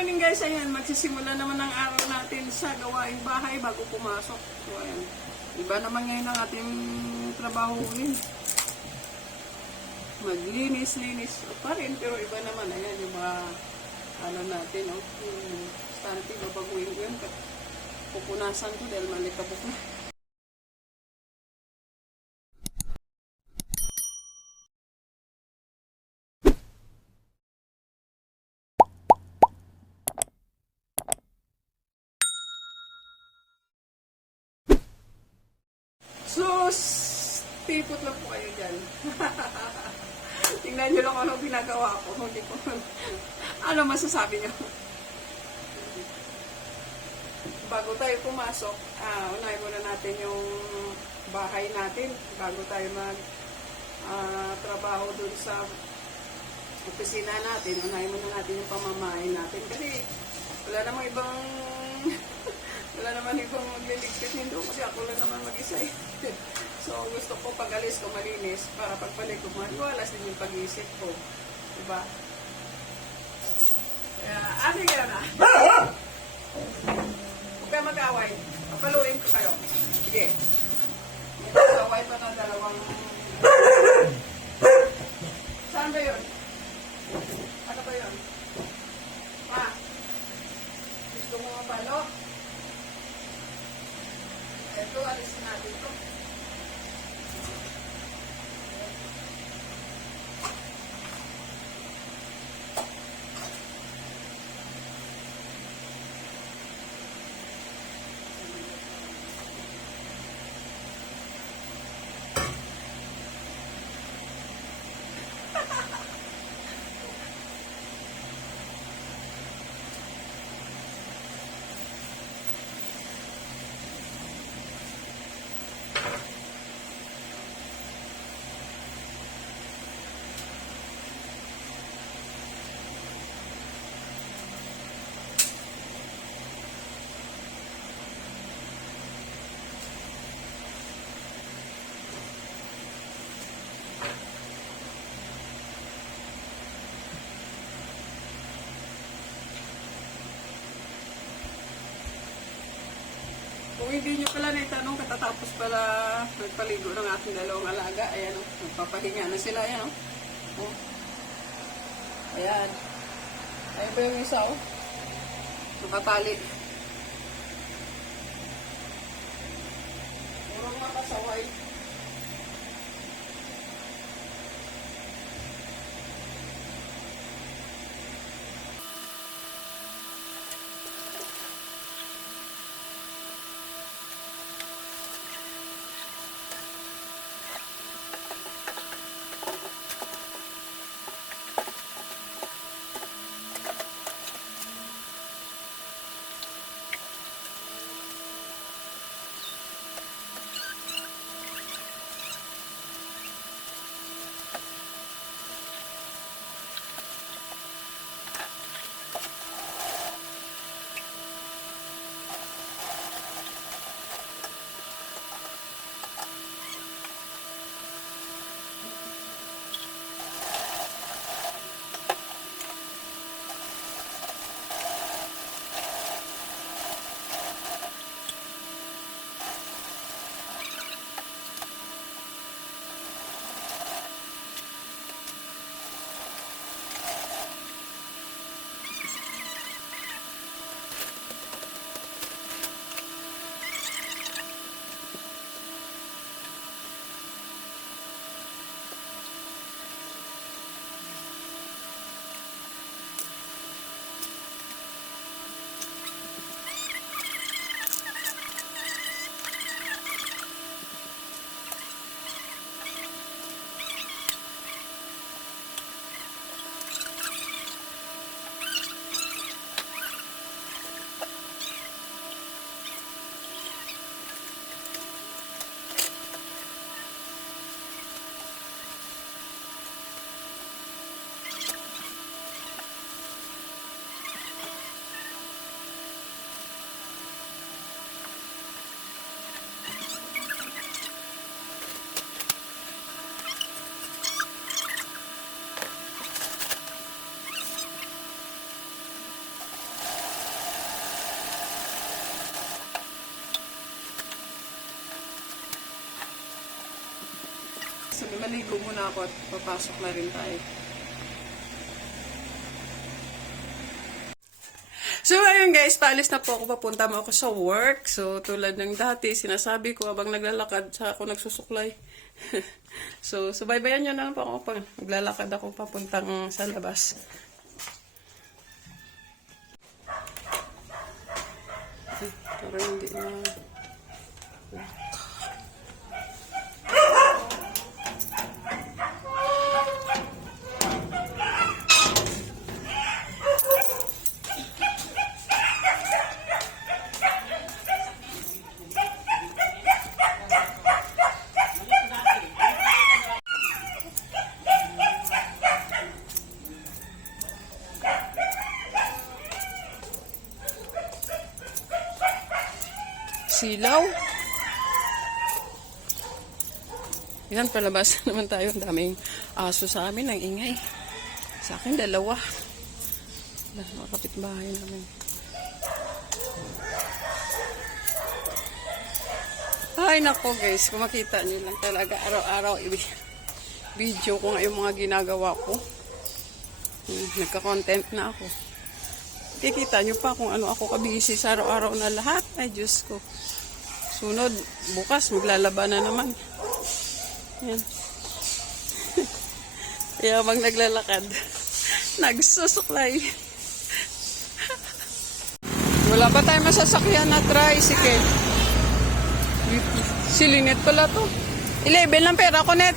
morning guys, ayan, magsisimula naman ang araw natin sa gawaing bahay bago pumasok. So ayan, iba naman ngayon ang ating trabahuin. Maglinis-linis pa rin, pero iba naman, ayan, yung mga, ano natin, oh, yung stante, babaguhin ko yun. Pupunasan ko dahil malikabok na. So, tipot lang po kayo dyan. Tingnan nyo lang ano ginagawa ko. Hindi ko, ano masasabi nyo? Bago tayo pumasok, unahin muna natin yung bahay natin. Bago tayo trabaho dun sa opisina natin, unahin muna natin yung pamamahay natin. Kasi wala namang ibang wala naman ibang magliligpit nito kasi ako lang naman mag-isa eh. So gusto ko pag alis ko malinis para pagbalik ko maliwalas din yung pag-iisip ko. Diba? Kaya akin ka na. Huwag kayo mag-away. Papaluin ko kayo. Sige. May mag-away pa na dalawang... Saan ba yun? Ano ba yun? Ma? Gusto mo mapalo? Ito, alisin natin ito. Kung hindi nyo pala naitanong, katatapos pala nagpaligo ng aking dalawang alaga. Ayan o, nagpapahinga na sila. Ayan o. Oh. Ayan. Ayan pa yung isa o. Nakatali. Purong makasaway. maligo muna ako at papasok na rin tayo. So, ayun guys, paalis na po ako. Papunta mo ako sa work. So, tulad ng dati, sinasabi ko habang naglalakad, sa ako nagsusuklay. So, subaybayan nyo na lang po ako pag naglalakad ako papuntang sa labas. Pero hindi na... Silaw. Yan, palabas naman tayo. Ang daming aso sa amin. Ang ingay. Sa akin, dalawa. Mga kapitbahay namin. Ay, nako guys. Kung makita nyo lang talaga. Araw-araw, video ko nga yung mga ginagawa ko. Nagka-content na ako. Kikita nyo pa kung ano ako kabisi sa araw-araw na lahat. Ay, Diyos ko. Sunod, bukas, maglalaba na naman. Yan. Kaya bang naglalakad, nagsusuklay. Wala pa tayong masasakyan na tricycle. Silinit pala to. 11 lang pera ko, net.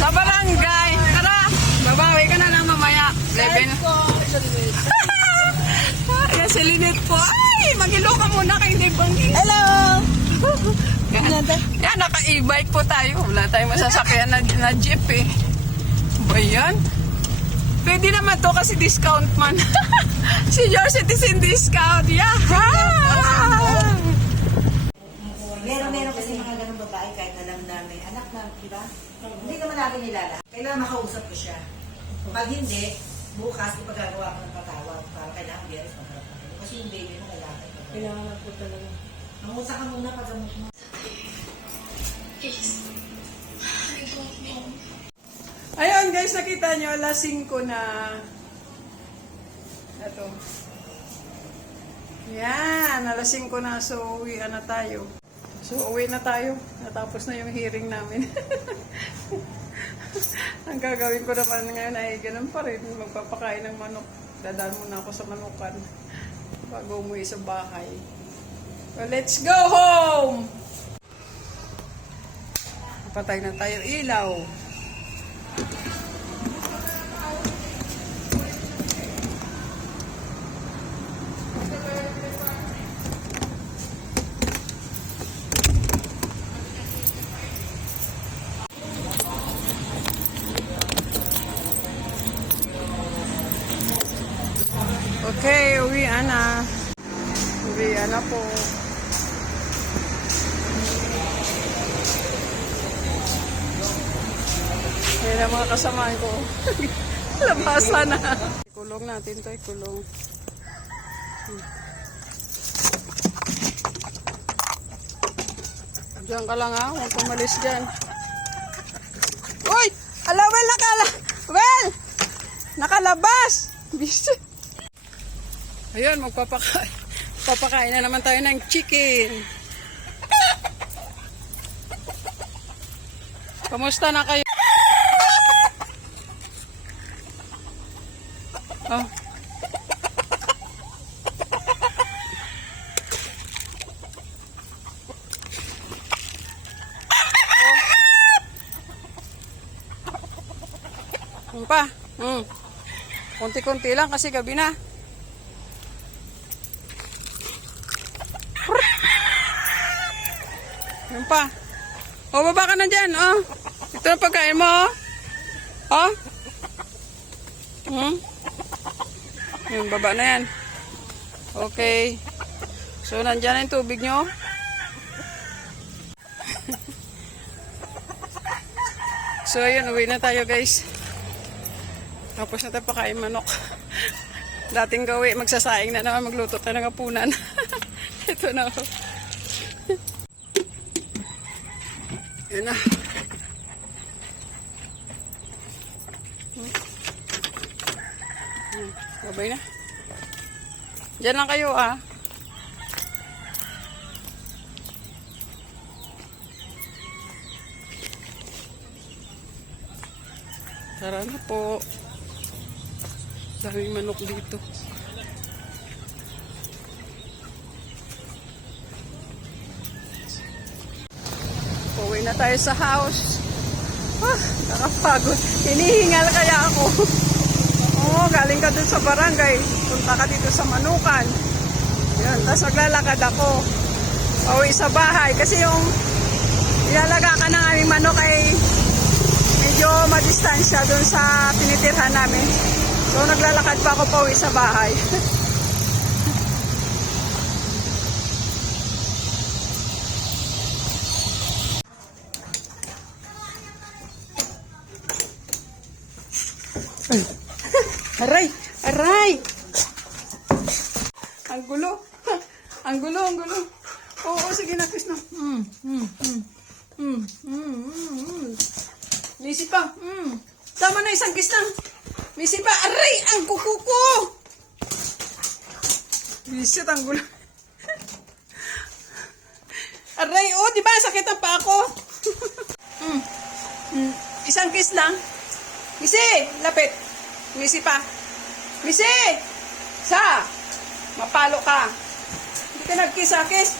Sa barangay. Tara, babawi ka na lang mamaya. 11. Ayan, si Lynette po. Ay, mag-ilo ka muna kay Debangis. Hello! Yan, naka-e-bike po tayo. Wala tayong masasakyan na jeep eh. Ba yan? Pwede naman to kasi discount man. Senior citizen discount. Yaha! Meron kasi mga ganun babae kahit alam na may anak na, di ba? Hindi naman natin nilala. Kailangan makausap ko siya. Pag hindi, bukas ipagagawa ko ng patawag para kailangan biyernes magharap na kayo. Kasi yung baby mo kailangan ipagagawa. Kailangan po talaga. Mangusa ka muna pag gamot mo. Ayun guys, nakita nyo, alas 5 na. Ito. Yan, alas 5 na. So, uwian na tayo. So, uwi na tayo. Natapos na yung hearing namin. Ang gagawin ko naman ngayon ay ganun pa rin. Magpapakain ng manok. Dadaan muna ako sa manukan bago umuwi sa bahay. So, let's go home! Patay na tayo ilaw. Okay, uwian na. Uwian na po. Kaya mga kasamaan ko. Labasa na. Ikulong natin to, ikulong. Diyan ka lang ha, huwag pumalis dyan. Uy! Ala, well, nakalabas! Busy. Ayun, magpapakain na naman tayo ng chicken. Kamusta na kayo? Oh. Ano pa? Kunti-kunti lang kasi gabi na. Yan pa. O, baba ka na dyan, oh. Ito na pagkain mo, oh. Oh. Yan, baba na yan. Okay. So, nandyan na yung tubig nyo. So, ayun, uwi na tayo, guys. Tapos na tayo pakain manok. Dating gawi, magsasaing na naman, magluto tayo ng apunan. Ito na ako. Yan na. Babay na. Diyan lang kayo ah. Tara na po. Daming manok dito. Uwi na tayo sa house. Ah, nakapagod. Hinihingal kaya ako. Oo, galing ka dun sa barangay. Punta ka dito sa Manukan. Yan, tapos maglalakad ako. Pauwi sa bahay. Kasi yung ilalaga ka ng aming manok ay medyo madistansya dun sa tinitirhan namin. So, naglalakad pa ako pauwi sa bahay. Ay. Aray! Aray! Ang gulo. Ang gulo, ang gulo. Oo, sige na, kiss na. Misi pa. Tama na, isang kiss lang. Misi pa. Aray! Ang kuko ko! Bisit, ang gulo. Aray, oh, di ba? Sakit ang pa ako. Isang kiss lang. Misi! Lapit. Misi pa. Misi! Sa! Mapalo ka. Hindi ka nag-kiss ha? Kiss.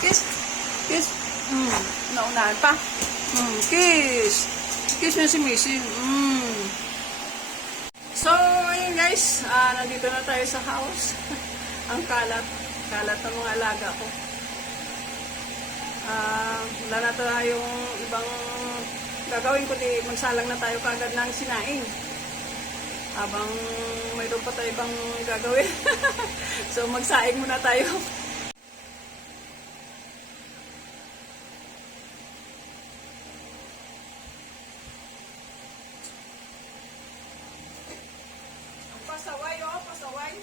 Kiss. Kiss. Naunahan pa. Kiss. Kiss na si Missy. So, ayun guys. Nandito na tayo sa house. Ang kalat. Kalat ng mga alaga ko. Wala na tayong ibang gagawin, kundi magsalang na tayo kagad ng sinaing. Habang mayroon pa tayo ibang gagawin. So, magsaing muna tayo. Pasaway, oh, pasaway.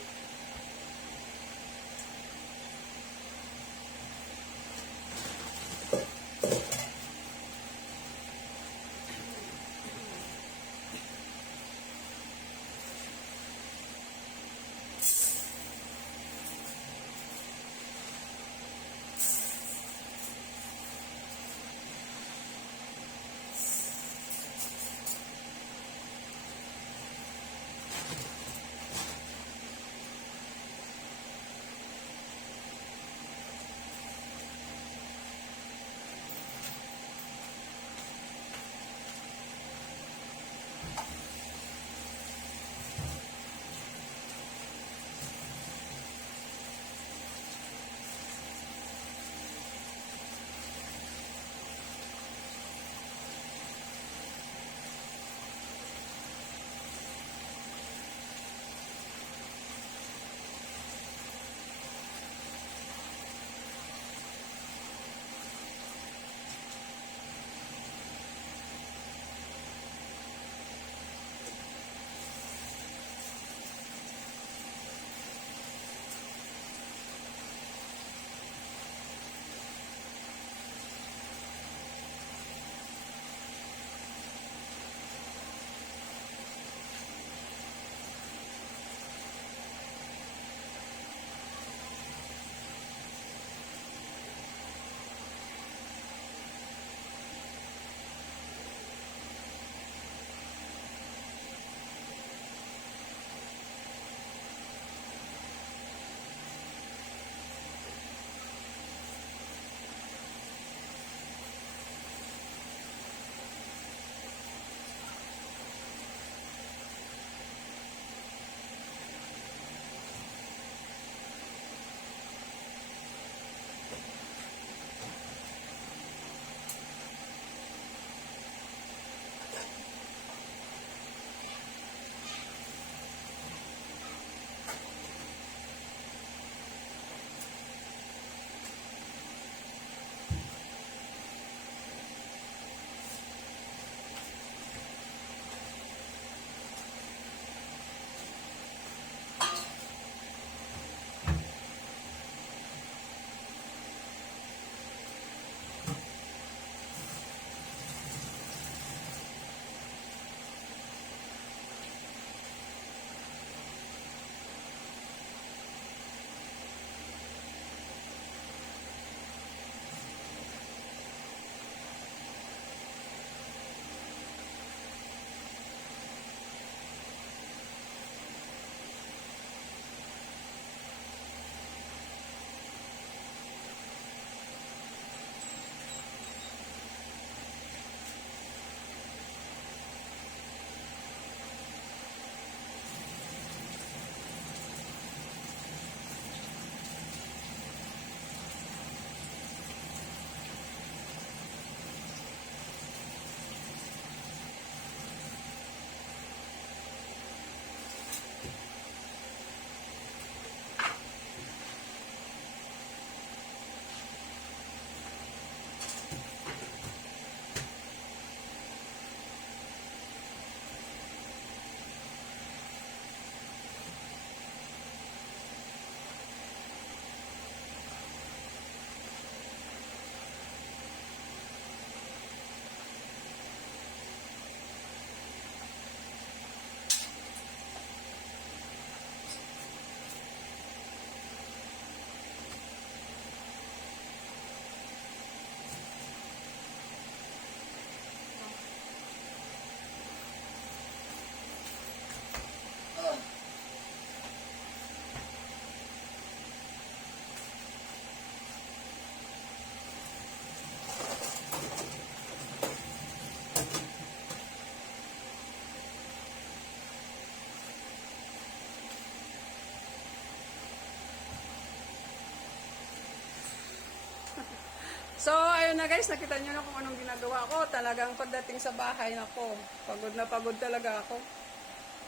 So, ayun na guys, nakita nyo na kung anong ginagawa ko. Talagang pagdating sa bahay, nako, pagod na pagod talaga ako.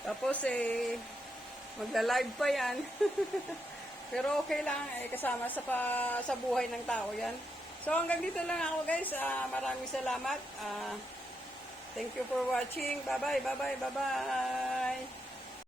Tapos magla-live pa yan. Pero okay lang, kasama sa buhay ng tao yan. So, hanggang dito lang ako guys. Maraming salamat. Thank you for watching. Bye-bye, bye-bye, bye-bye.